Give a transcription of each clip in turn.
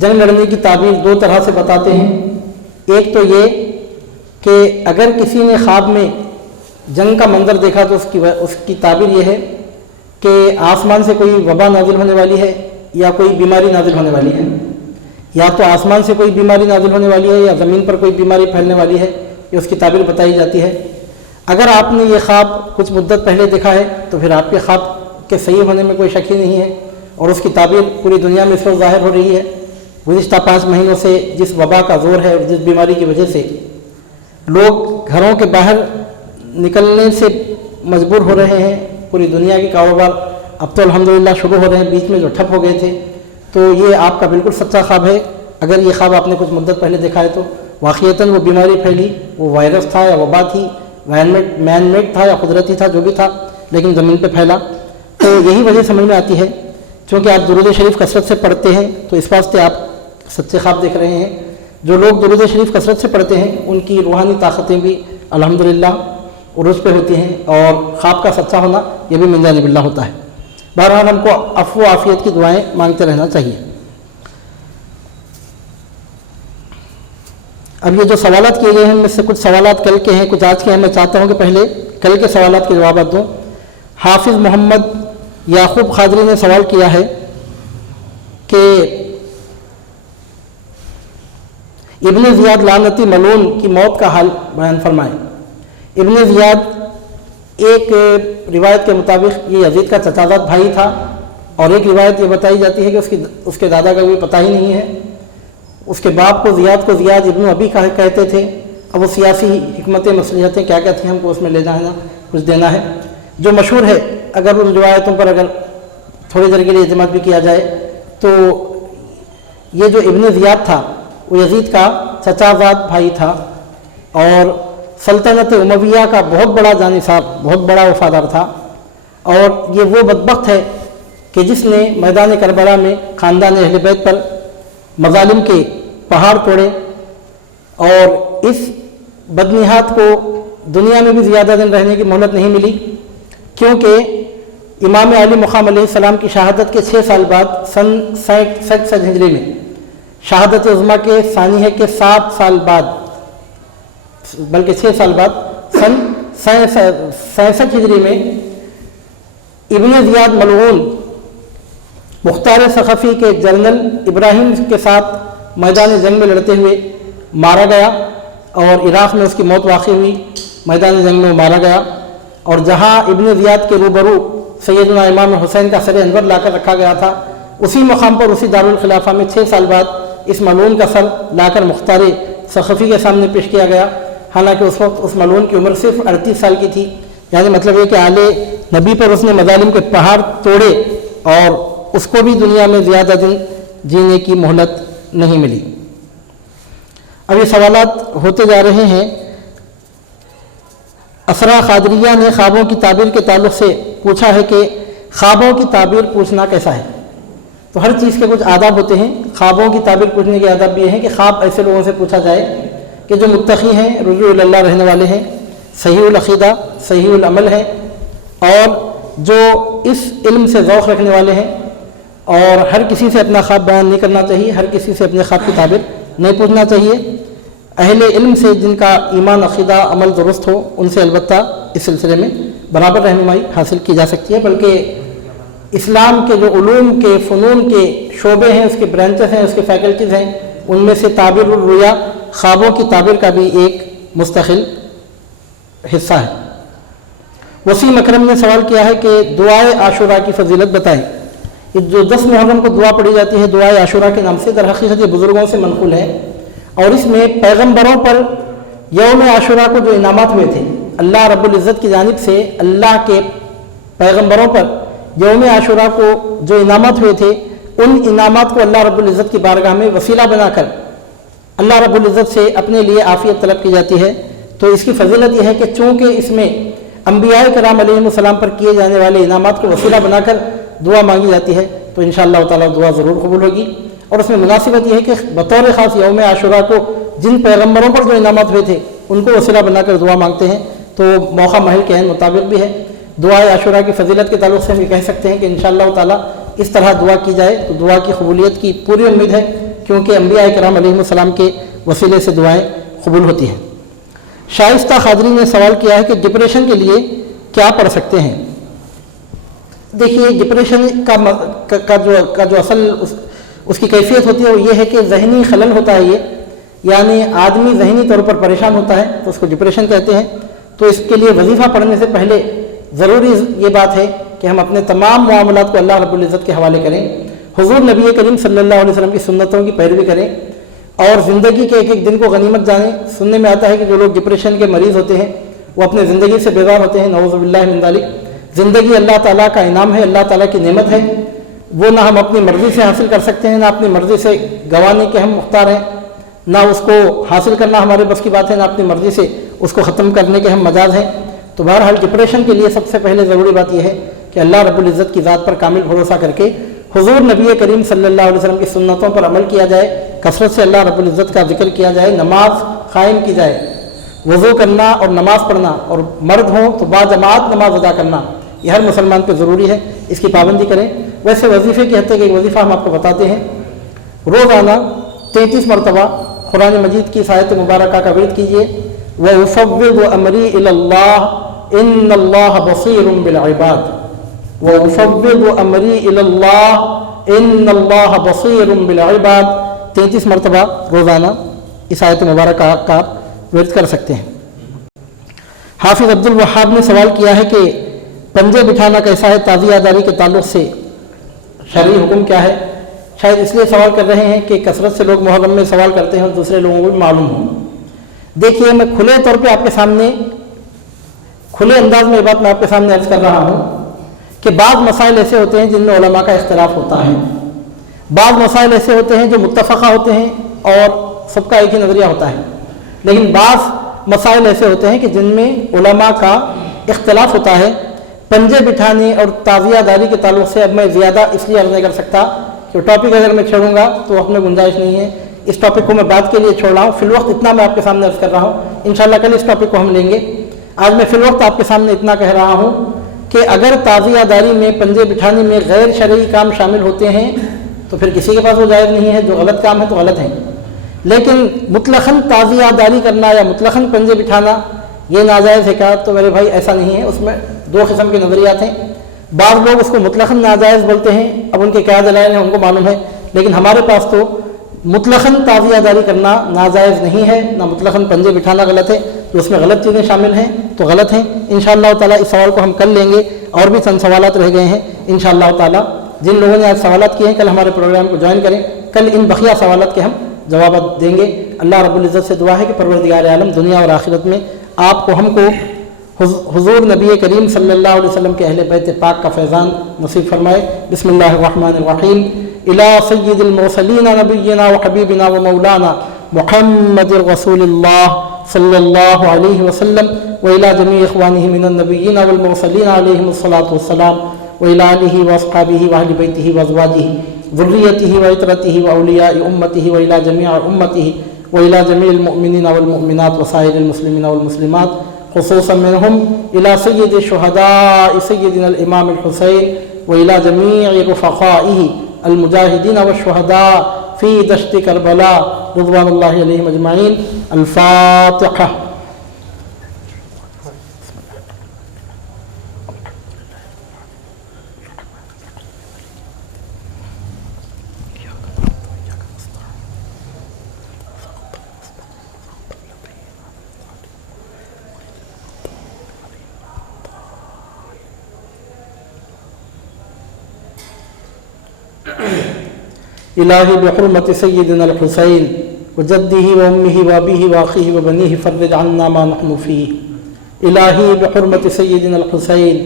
جنگ لڑنے کی تعبیر دو طرح سے بتاتے ہیں۔ ایک تو یہ کہ اگر کسی نے خواب میں جنگ کا منظر دیکھا تو اس کی تعبیر یہ ہے کہ آسمان سے کوئی وبا نازل ہونے والی ہے یا کوئی بیماری نازل ہونے والی ہے، یا تو آسمان سے کوئی بیماری نازل ہونے والی ہے یا زمین پر کوئی بیماری پھیلنے والی ہے، یہ اس کی تعبیر بتائی جاتی ہے۔ اگر آپ نے یہ خواب کچھ مدت پہلے دیکھا ہے تو پھر آپ کے خواب کے صحیح ہونے میں کوئی شک ہی نہیں ہے، اور اس کی تعبیر پوری دنیا میں اس وقت ظاہر ہو رہی ہے۔ گزشتہ 5 مہینوں سے جس وبا کا زور ہے اور جس بیماری کی وجہ سے لوگ گھروں کے باہر نکلنے سے مجبور ہو رہے ہیں، پوری دنیا کے کاروبار اب تو الحمدللہ شروع ہو رہے ہیں، بیچ میں جو ٹھپ ہو گئے تھے، تو یہ آپ کا بالکل سچا خواب ہے۔ اگر یہ خواب آپ نے کچھ مدت پہلے دیکھا ہے تو واقعتاً وہ بیماری پھیلی، وہ وائرس تھا یا وبا تھی، مین میڈ تھا یا قدرتی تھا، جو بھی تھا، لیکن زمین پہ پھیلا، تو یہی وجہ سمجھ میں آتی ہے۔ چونکہ آپ درود شریف کثرت سے پڑھتے ہیں تو اس واسطے آپ سچے خواب دیکھ رہے ہیں۔ جو لوگ درود شریف کثرت سے پڑھتے ہیں ان کی روحانی طاقتیں بھی الحمدللہ عروج پہ ہوتی ہیں، اور خواب کا سچا ہونا یہ بھی من جانب اللہ ہوتا ہے۔ بہرحال ہم کو عفو و عافیت کی دعائیں مانگتے رہنا چاہیے۔ اب یہ جو سوالات کیے گئے ہیں ان میں سے کچھ سوالات کل کے ہیں، کچھ آج کے ہیں۔ میں چاہتا ہوں کہ پہلے کل کے سوالات کے جوابات دوں۔ حافظ محمد یعقوب قادری نے سوال کیا ہے کہ ابن زیاد لعنتی ملعون کی موت کا حال بیان فرمائیں۔ ابن زیاد ایک روایت کے مطابق یہ یزید کا چچا زاد بھائی تھا، اور ایک روایت یہ بتائی جاتی ہے کہ اس کے دادا کا کوئی پتہ ہی نہیں ہے۔ اس کے باپ کو زیاد ابن ابی کہتے تھے۔ اب وہ سیاسی حکمتیں مصلحتیں کیا تھیں ہم کو اس میں لے جانا کچھ دینا ہے۔ جو مشہور ہے، اگر ان روایتوں پر اگر تھوڑی دیر کے لیے اعتماد بھی کیا جائے تو یہ جو ابن زیاد تھا وہ یزید کا چچا زاد بھائی تھا، اور سلطنت امویہ کا بہت بڑا جانصاب، بہت بڑا وفادار تھا، اور یہ وہ بدبخت ہے کہ جس نے میدان کربلا میں خاندان اہل بیت پر مظالم کے پہاڑ توڑے، اور اس بدنہاد کو دنیا میں بھی زیادہ دن رہنے کی مہلت نہیں ملی، کیونکہ امام علی مقام علیہ السلام کی شہادت کے 6 سال بعد سن 67 ہجری میں، شہادت عظمیٰ کے ثانیہ کے 7 سال بعد، بلکہ 6 سال بعد سن 67 ہجری میں ابن زیاد ملعون مختار ثقفی کے جنرل ابراہیم کے ساتھ میدان جنگ میں لڑتے ہوئے مارا گیا، اور عراق میں اس کی موت واقع ہوئی۔ میدان جنگ میں وہ مارا گیا، اور جہاں ابن زیاد کے روبرو سیدنا امام حسین کا سر انور لا کر رکھا گیا تھا، اسی مقام پر اسی دارالخلافہ میں 6 سال بعد اس ملعون کا سر لا کر مختار ثقفی کے سامنے پیش کیا گیا، حالانکہ اس وقت اس ملعون کی عمر صرف 38 سال کی تھی۔ یعنی مطلب یہ کہ آل نبی پر اس نے مظالم کے پہاڑ توڑے، اور اس کو بھی دنیا میں زیادہ دن جینے کی مہلت نہیں ملی۔ اب یہ سوالات ہوتے جا رہے ہیں۔ اسرا قادریہ نے خوابوں کی تعبیر کے تعلق سے پوچھا ہے کہ خوابوں کی تعبیر پوچھنا کیسا ہے؟ تو ہر چیز کے کچھ آداب ہوتے ہیں۔ خوابوں کی تعبیر پوچھنے کے آداب بھی یہ ہیں کہ خواب ایسے لوگوں سے پوچھا جائے کہ جو متقی ہیں، رجوع اللہ رہنے والے ہیں، صحیح العقیدہ، صحیح العمل ہیں، اور جو اس علم سے ذوق رکھنے والے ہیں، اور ہر کسی سے اپنا خواب بیان نہیں کرنا چاہیے، ہر کسی سے اپنے خواب کی تعبیر نہیں پوچھنا چاہیے۔ اہل علم سے جن کا ایمان، عقیدہ، عمل درست ہو، ان سے البتہ اس سلسلے میں برابر رہنمائی حاصل کی جا سکتی ہے۔ بلکہ اسلام کے جو علوم کے فنون کے شعبے ہیں، اس کے برانچز ہیں، اس کے فیکلٹیز ہیں، ان میں سے تعبیر الرؤیا، خوابوں کی تعبیر کا بھی ایک مستقل حصہ ہے۔ وسیم اکرم نے سوال کیا ہے کہ دعائے عاشورہ کی فضیلت بتائیں۔ یہ جو 10 محرم کو دعا پڑھی جاتی ہے دعائے عاشورہ کے نام سے، در حقیقت یہ بزرگوں سے منقول ہے، اور اس میں پیغمبروں پر یوم عاشورہ کو جو انعامات ہوئے تھے، اللہ رب العزت کی جانب سے اللہ کے پیغمبروں پر یوم عاشورہ کو جو انعامات ہوئے تھے، ان انعامات کو اللہ رب العزت کی بارگاہ میں وسیلہ بنا کر اللہ رب العزت سے اپنے لیے عافیت طلب کی جاتی ہے۔ تو اس کی فضیلت یہ ہے کہ چونکہ اس میں انبیاء کرام علیہ السلام پر کیے جانے والے انعامات کو وسیلہ بنا کر دعا مانگی جاتی ہے، تو انشاءاللہ تعالیٰ دعا ضرور قبول ہوگی۔ اور اس میں مناسبت یہ ہے کہ بطور خاص یوم عاشورہ کو جن پیغمبروں پر جو انعامات ہوئے تھے ان کو وسیلہ بنا کر دعا مانگتے ہیں، تو موقع محل کے عین مطابق بھی ہے۔ دعائے عاشورہ کی فضیلت کے تعلق سے ہم یہ کہہ سکتے ہیں کہ انشاءاللہ تعالیٰ اس طرح دعا کی جائے تو دعا کی قبولیت کی پوری امید ہے، کیونکہ انبیاء کرام علیہ السلام کے وسیلے سے دعائیں قبول ہوتی ہیں۔ شائستہ خادری نے سوال کیا ہے کہ ڈپریشن کے لیے کیا پڑھ سکتے ہیں؟ دیکھیے ڈپریشن کا جو اصل اس کی کیفیت ہوتی ہے وہ یہ ہے کہ ذہنی خلل ہوتا ہے یہ، یعنی آدمی ذہنی طور پر پریشان ہوتا ہے تو اس کو ڈپریشن کہتے ہیں۔ تو اس کے لیے وظیفہ پڑھنے سے پہلے ضروری یہ بات ہے کہ ہم اپنے تمام معاملات کو اللہ رب العزت کے حوالے کریں، حضور نبی کریم صلی اللہ علیہ وسلم کی سنتوں کی پیروی کریں، اور زندگی کے ایک ایک دن کو غنیمت جانیں۔ سننے میں آتا ہے کہ جو لوگ ڈپریشن کے مریض ہوتے ہیں وہ اپنے زندگی سے بیزار ہوتے ہیں، نعوذ باللہ من ذالک۔ زندگی اللہ تعالیٰ کا انعام ہے، اللہ تعالیٰ کی نعمت ہے، وہ نہ ہم اپنی مرضی سے حاصل کر سکتے ہیں، نہ اپنی مرضی سے گنوانے کے ہم مختار ہیں، نہ اس کو حاصل کرنا ہمارے بس کی بات ہے، نہ اپنی مرضی سے اس کو ختم کرنے کے ہم مجاز ہیں۔ تو بہرحال ڈپریشن کے لیے سب سے پہلے ضروری بات یہ ہے کہ اللہ رب العزت کی ذات پر کامل بھروسہ کر کے حضور نبی کریم صلی اللہ علیہ وسلم کی سنتوں پر عمل کیا جائے، کثرت سے اللہ رب العزت کا ذکر کیا جائے، نماز قائم کی جائے، وضو کرنا اور نماز پڑھنا، اور مرد ہوں تو باجماعت نماز ادا کرنا یہ ہر مسلمان پہ ضروری ہے، اس کی پابندی کریں۔ ویسے وظیفے کی حد تک ایک وظیفہ ہم آپ کو بتاتے ہیں، روزانہ 33 مرتبہ قرآن مجید کی آیت مبارکہ کا ورد کیجیے، وَأُفَوِّضُ أَمْرِي إِلَى اللَّهِ إِنَّ اللَّهَ بَصِيرٌ بِالْعِبَادِ وَأُفَوِّضُ أَمْرِي إِلَى اللَّهِ إِنَّ اللَّهَ بَصِيرٌ بِالْعِبَادِ 33 مرتبہ روزانہ اس آیت مبارکہ کا ورد کر سکتے ہیں۔ حافظ عبد الوہاب نے سوال کیا ہے کہ پنجے بٹھانا کیسا ہے؟ تعزیہ داری کے تعلق سے شرعی حکم کیا ہے؟ شاید اس لیے سوال کر رہے ہیں کہ کثرت سے لوگ محرم میں سوال کرتے ہیں اور دوسرے لوگوں کو بھی معلوم ہو۔ دیکھیے میں کھلے طور پہ آپ کے سامنے کھلے انداز میں یہ بات میں آپ کے سامنے عرض کر رہا ہوں کہ بعض مسائل ایسے ہوتے ہیں جن میں علماء کا اختلاف ہوتا ہے، بعض مسائل ایسے ہوتے ہیں جو متفقہ ہوتے ہیں اور سب کا ایک ہی نظریہ ہوتا ہے، لیکن بعض مسائل ایسے ہوتے ہیں کہ جن میں علماء کا اختلاف ہوتا ہے۔ پنجے بٹھانے اور تعزیہ داری کے تعلق سے اب میں زیادہ اس لیے عرض نہیں کر سکتا کہ ٹاپک اگر میں چھوڑوں گا تو اس میں گنجائش نہیں ہے، اس ٹاپک کو میں بات کے لیے چھوڑ رہا ہوں، فی الوقت اتنا میں آپ کے سامنے عرض کر رہا ہوں، انشاءاللہ کل اس ٹاپک کو ہم لیں گے۔ آج میں فی الوقت آپ کے سامنے اتنا کہہ رہا ہوں کہ اگر تعزیہ داری میں پنجے بٹھانے میں غیر شرعی کام شامل ہوتے ہیں تو پھر کسی کے پاس وہ جائز نہیں ہے، جو غلط کام ہے تو غلط ہے، لیکن مطلقاً تعزیہ داری کرنا یا مطلقاً پنجے بٹھانا یہ ناجائز ہے کیا؟ تو میرے بھائی ایسا نہیں ہے، اس میں دو قسم کے نظریات ہیں۔ بعض لوگ اس کو مطلقاً ناجائز بولتے ہیں، اب ان کے کیا دلائل ہیں ان کو معلوم ہے، لیکن ہمارے پاس تو مطلقاً تعزیہ داری کرنا ناجائز نہیں ہے، نہ مطلقاً پنجے بٹھانا غلط ہے، تو اس میں غلط چیزیں شامل ہیں تو غلط ہیں۔ انشاءاللہ تعالیٰ اس سوال کو ہم کل لیں گے، اور بھی چند سوالات رہ گئے ہیں انشاءاللہ تعالیٰ۔ جن لوگوں نے آج سوالات کیے ہیں کل ہمارے پروگرام کو جوائن کریں، کل ان بقیہ سوالات کے ہم جوابات دیں گے۔ اللہ رب العزت سے دعا ہے کہ پروردگار عالم دنیا اور آخرت میں آپ کو ہم کو حضور نبی کریم صلی اللہ علیہ وسلم کے اہل بیت پاک کا فیضان نصیب فرمائے۔ بسم اللہ الرحمن الرحیم۔ الی سید المرسلین نبینا وحبیبنا ومولانا محمد رسول اللہ صلی اللہ علیہ وسلم وإلی جمیع اخوانہ من النبیین والمرسلین علیہم الصلاۃ والسلام وإلی آلہ واصحابہ واہل بیتہ وازواجہ ذریتہ وعطرتہ واولیاء امتہ وإلی جمیع امتہ وإلی جمیع المؤمنین والمؤمنات وسائر المسلمین والمسلمات خصوصا منهم إلى سيد الشهداء سيدنا الإمام الحسين وإلى جميع رفقائه المجاهدين والشهداء في دشت كربلاء رضوان الله عليهم أجمعين۔ الفاتحة۔ الہی بحرمت سیدنا الحسین وجدہ وامہ وابیہ واخیہ وبنیہ فرج عنا ما نحن فیہ۔ الہی بحرمت سیدنا الحسین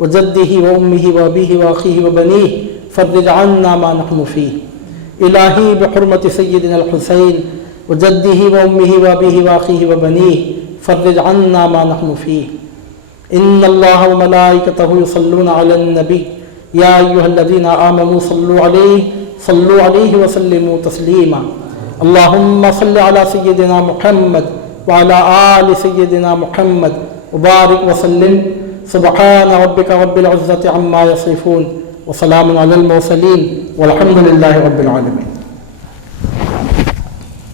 وجدہ وامہ وابیہ واخیہ وبنیہ فرج عنا ما نحن فیہ۔ الہی بحرمت سیدنا الحسین وجدہ وامہ وابیہ واخیہ وبنیہ فرج عنا ما نحن فیہ۔ ان اللہ وملائکتہ یصلون علی النبی یا ایہا الذین آمنوا صلوا علیہ وسلموا تسلیما۔ اللہم صل علی سیدنا محمد وعلی آل سیدنا محمد وبارک وسلم۔ سبحان ربک رب العزة عما یصفون وسلام علی المرسلین والحمد للہ رب العالمین۔